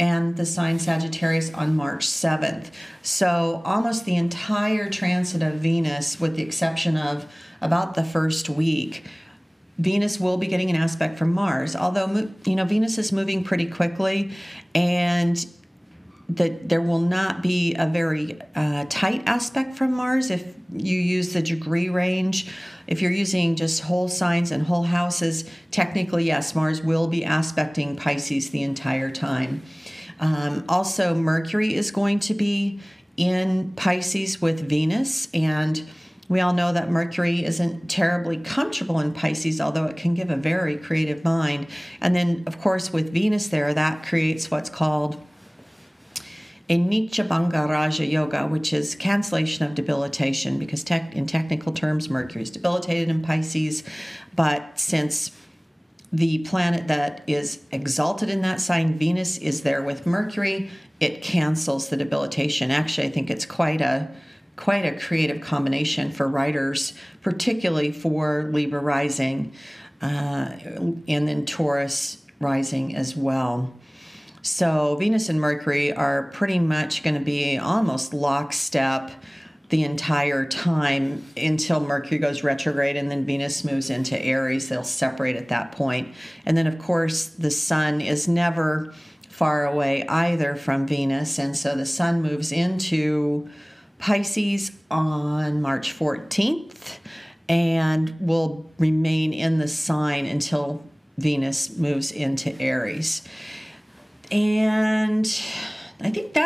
and the sign Sagittarius on March 7th. So almost the entire transit of Venus, with the exception of about the first week, Venus will be getting an aspect from Mars, although, Venus is moving pretty quickly, and that there will not be a very tight aspect from Mars if you use the degree range. If you're using just whole signs and whole houses, technically, yes, Mars will be aspecting Pisces the entire time. Also, Mercury is going to be in Pisces with Venus, and we all know that Mercury isn't terribly comfortable in Pisces, although it can give a very creative mind. And then, of course, with Venus there, that creates what's called a Nichabanga Raja Yoga, which is cancellation of debilitation, because in technical terms, Mercury is debilitated in Pisces. But since the planet that is exalted in that sign, Venus, is there with Mercury, it cancels the debilitation. Actually, I think it's quite a creative combination for writers, particularly for Libra rising, and then Taurus rising as well. So Venus and Mercury are pretty much going to be almost lockstep the entire time until Mercury goes retrograde, and then Venus moves into Aries. They'll separate at that point. And then, of course, the Sun is never far away either from Venus, and so the Sun moves into Pisces on March 14th and will remain in the sign until Venus moves into Aries. And I think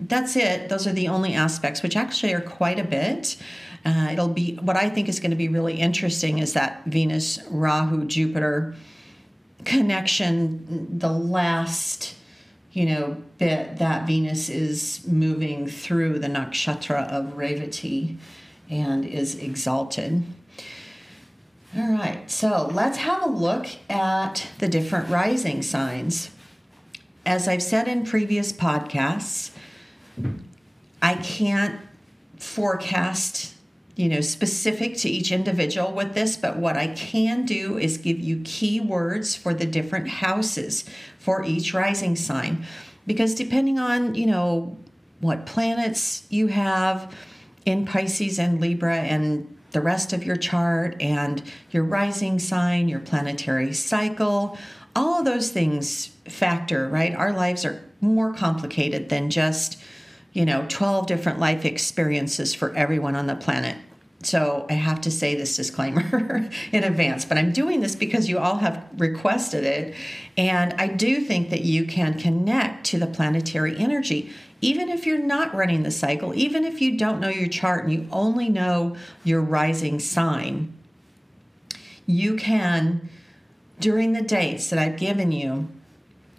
that's it. Those are the only aspects, which actually are quite a bit. It'll be, what I think is going to be really interesting is that Venus, Rahu, Jupiter connection, the last, bit that Venus is moving through the nakshatra of Revati and is exalted. All right, so let's have a look at the different rising signs. As I've said in previous podcasts, I can't forecast, specific to each individual with this, but what I can do is give you keywords for the different houses for each rising sign. Because depending on, what planets you have in Pisces and Libra and the rest of your chart and your rising sign, your planetary cycle, all of those things factor, right? Our lives are more complicated than just, 12 different life experiences for everyone on the planet. So I have to say this disclaimer in advance, but I'm doing this because you all have requested it. And I do think that you can connect to the planetary energy, even if you're not running the cycle, even if you don't know your chart and you only know your rising sign. You can, during the dates that I've given you,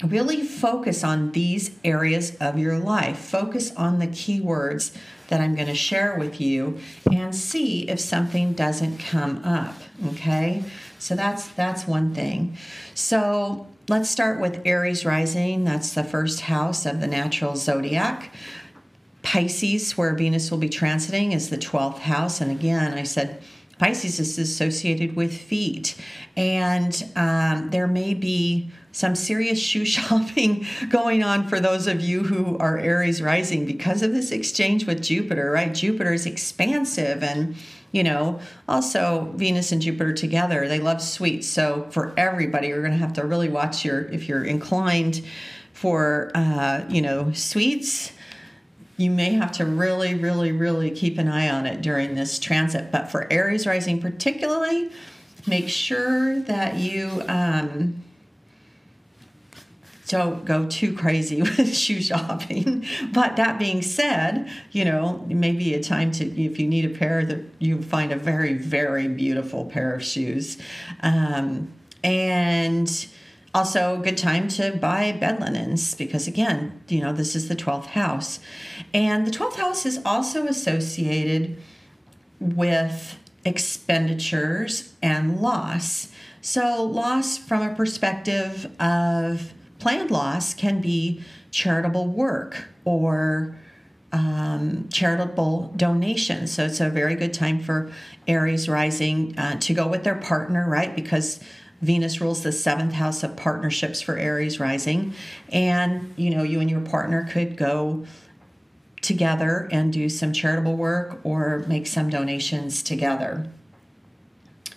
really focus on these areas of your life. Focus on the keywords that I'm going to share with you and see if something doesn't come up, okay? So that's one thing. So let's start with Aries rising. That's the first house of the natural zodiac. Pisces, where Venus will be transiting, is the 12th house. And again, I said Pisces is associated with feet. And there may be some serious shoe shopping going on for those of you who are Aries rising because of this exchange with Jupiter, right? Jupiter is expansive, and, also Venus and Jupiter together, they love sweets. So for everybody, you're going to have to really watch if you're inclined for, sweets, you may have to really, really, really keep an eye on it during this transit. But for Aries rising particularly, make sure that you don't go too crazy with shoe shopping. But that being said, maybe a time to, if you need a pair, that you find a very, very beautiful pair of shoes. And Also, a good time to buy bed linens because, again, this is the 12th house. And the 12th house is also associated with expenditures and loss. So loss from a perspective of planned loss can be charitable work or charitable donations. So it's a very good time for Aries rising to go with their partner, right? Because Venus rules the 7th house of partnerships for Aries rising. And, you and your partner could go together and do some charitable work or make some donations together.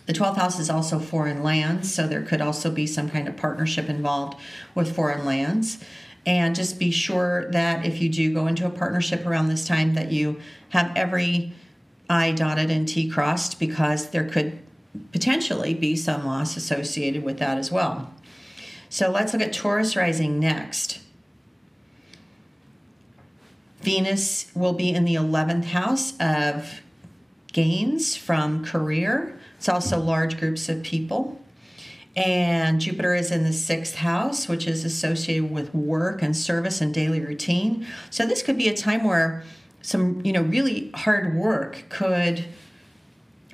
The 12th house is also foreign lands, so there could also be some kind of partnership involved with foreign lands. And just be sure that if you do go into a partnership around this time that you have every I dotted and T crossed, because there could potentially be some loss associated with that as well. So let's look at Taurus rising next. Venus will be in the 11th house of gains from career. It's also large groups of people. And Jupiter is in the 6th house, which is associated with work and service and daily routine. So this could be a time where some, really hard work could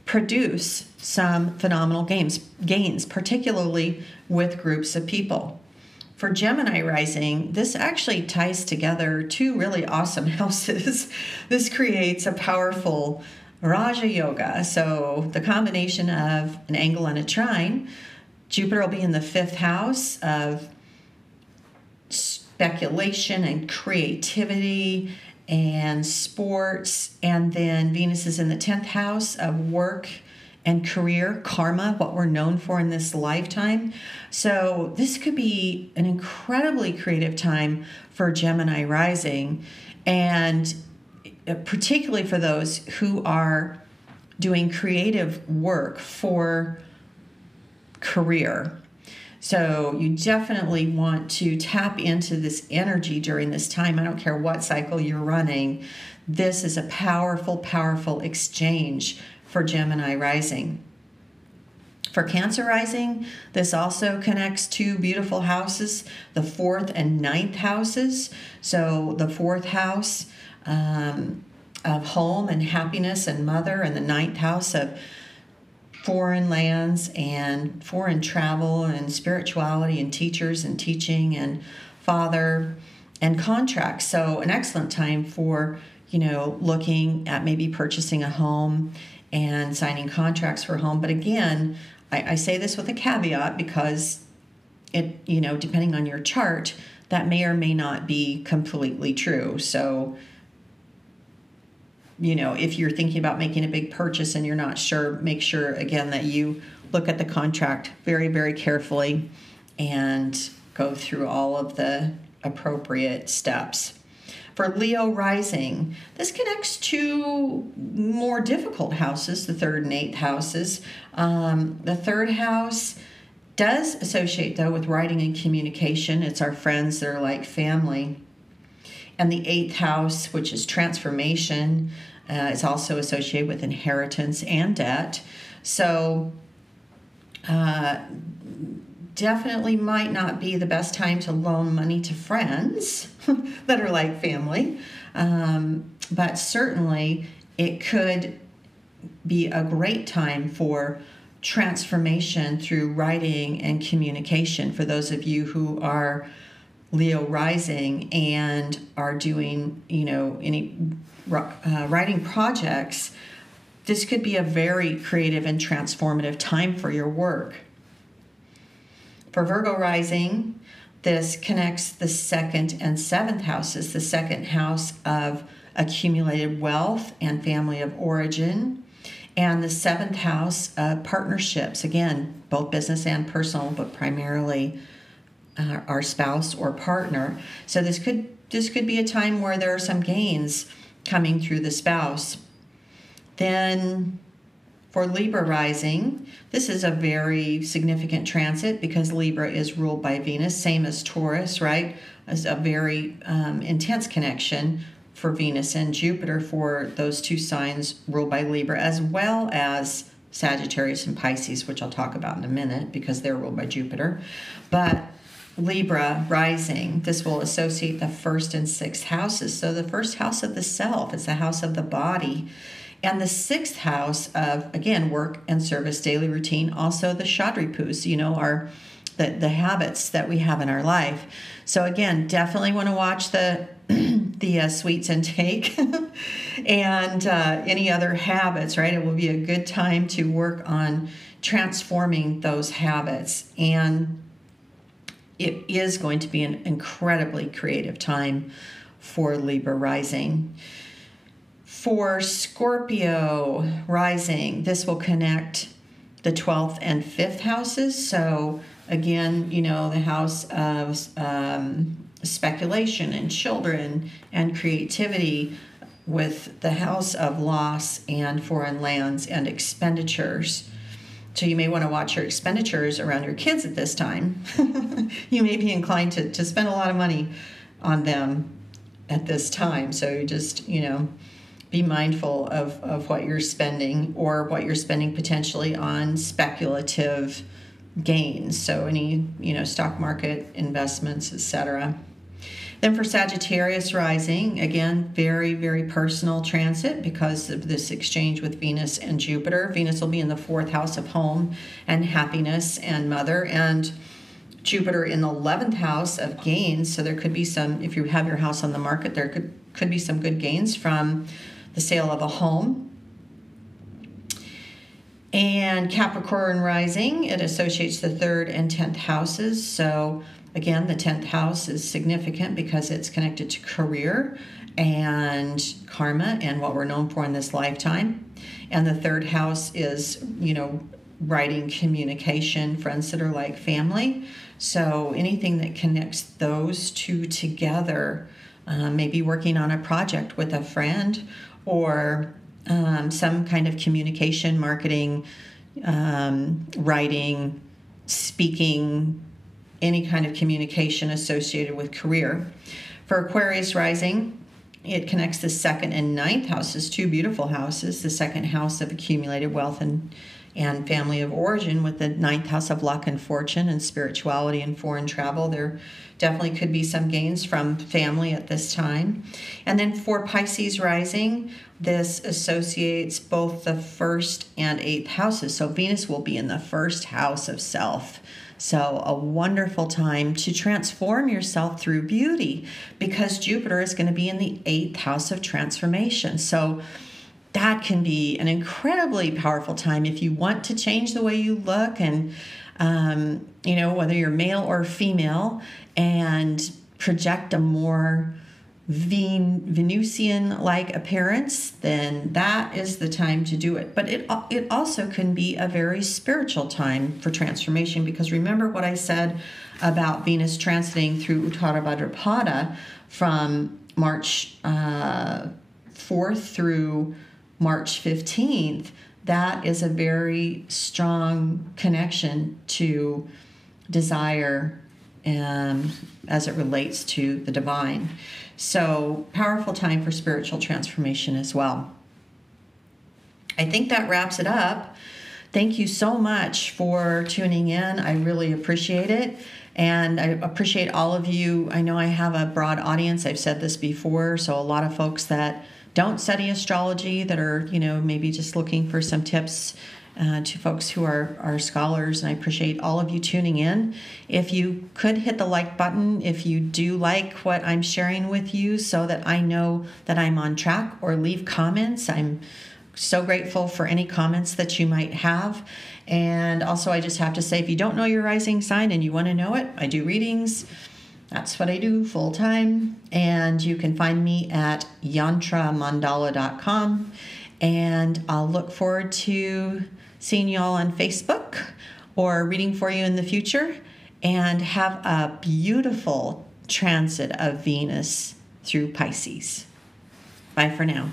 produce some phenomenal gains, particularly with groups of people. For Gemini rising, this actually ties together two really awesome houses. This creates a powerful Raja Yoga. So the combination of an angle and a trine. Jupiter will be in the 5th house of speculation and creativity and sports. And then Venus is in the 10th house of work and career, karma, what we're known for in this lifetime. So this could be an incredibly creative time for Gemini rising, and particularly for those who are doing creative work for career. So you definitely want to tap into this energy during this time. I don't care what cycle you're running. This is a powerful, powerful exchange for Gemini rising. For Cancer rising, this also connects two beautiful houses, the 4th and 9th houses. So the 4th house of home and happiness and mother, and the 9th house of foreign lands and foreign travel and spirituality and teachers and teaching and father and contracts. So an excellent time for, looking at maybe purchasing a home and signing contracts for a home. But again, I say this with a caveat because it, depending on your chart, that may or may not be completely true. So, if you're thinking about making a big purchase and you're not sure, make sure, again, that you look at the contract very, very carefully and go through all of the appropriate steps. For Leo rising, this connects to more difficult houses, the 3rd and 8th houses. The 3rd house does associate, though, with writing and communication. It's our friends that are like family. And the 8th house, which is transformation, is also associated with inheritance and debt. So definitely might not be the best time to loan money to friends that are like family. But certainly it could be a great time for transformation through writing and communication for those of you who are Leo rising and are doing, any writing projects. This could be a very creative and transformative time for your work. For Virgo rising, this connects the 2nd and 7th houses, the 2nd house of accumulated wealth and family of origin, and the 7th house of partnerships, again, both business and personal, but primarily our spouse or partner. So this could be a time where there are some gains coming through the spouse. Then for Libra rising, this is a very significant transit because Libra is ruled by Venus, same as Taurus, right? It's a very intense connection for Venus and Jupiter for those two signs ruled by Libra, as well as Sagittarius and Pisces, which I'll talk about in a minute because they're ruled by Jupiter. But Libra rising, this will associate the 1st and 6th houses. So the 1st house of the self, it's the house of the body. And the 6th house of, again, work and service, daily routine, also the Shadripus, our the habits that we have in our life. So again, definitely want to watch the sweets intake and any other habits, right? It will be a good time to work on transforming those habits. And it is going to be an incredibly creative time for Libra rising. For Scorpio rising, this will connect the 12th and 5th houses. So again, the house of speculation and children and creativity with the house of loss and foreign lands and expenditures. So you may want to watch your expenditures around your kids at this time. You may be inclined to spend a lot of money on them at this time. So you just, be mindful of what you're spending or what you're spending potentially on speculative gains. So any, stock market investments, etc. Then for Sagittarius rising, again, very, very personal transit because of this exchange with Venus and Jupiter. Venus will be in the 4th house of home and happiness and mother, and Jupiter in the 11th house of gains. So there could be some, if you have your house on the market, there could be some good gains from the sale of a home. And Capricorn rising, it associates the 3rd and 10th houses. So again, the 10th house is significant because it's connected to career and karma and what we're known for in this lifetime. And the 3rd house is, writing, communication, friends that are like family. So anything that connects those two together, maybe working on a project with a friend or some kind of communication, marketing, writing, speaking, any kind of communication associated with career. For Aquarius rising, it connects the 2nd and 9th houses, 2 beautiful houses. The 2nd house of accumulated wealth and family of origin with the 9th house of luck and fortune and spirituality and foreign travel. There definitely could be some gains from family at this time. And then for Pisces rising, this associates both the 1st and 8th houses. So Venus will be in the 1st house of self. So a wonderful time to transform yourself through beauty because Jupiter is going to be in the 8th house of transformation. So that can be an incredibly powerful time if you want to change the way you look and, whether you're male or female, and project a more Venusian-like appearance, then that is the time to do it. But it also can be a very spiritual time for transformation because remember what I said about Venus transiting through Uttara Bhadrapada from March 4th through March 15th. That is a very strong connection to desire as it relates to the divine. So powerful time for spiritual transformation as well. I think that wraps it up. Thank you so much for tuning in. I really appreciate it. And I appreciate all of you. I know I have a broad audience. I've said this before. So a lot of folks that don't study astrology, that are, maybe just looking for some tips, to folks who are scholars, and I appreciate all of you tuning in. If you could hit the like button if you do like what I'm sharing with you so that I know that I'm on track, or leave comments. I'm so grateful for any comments that you might have. And also I just have to say, if you don't know your rising sign and you want to know it, I do readings. That's what I do full time. And you can find me at yantramandala.com. And I'll look forward to seeing you all on Facebook or reading for you in the future. And have a beautiful transit of Venus through Pisces. Bye for now.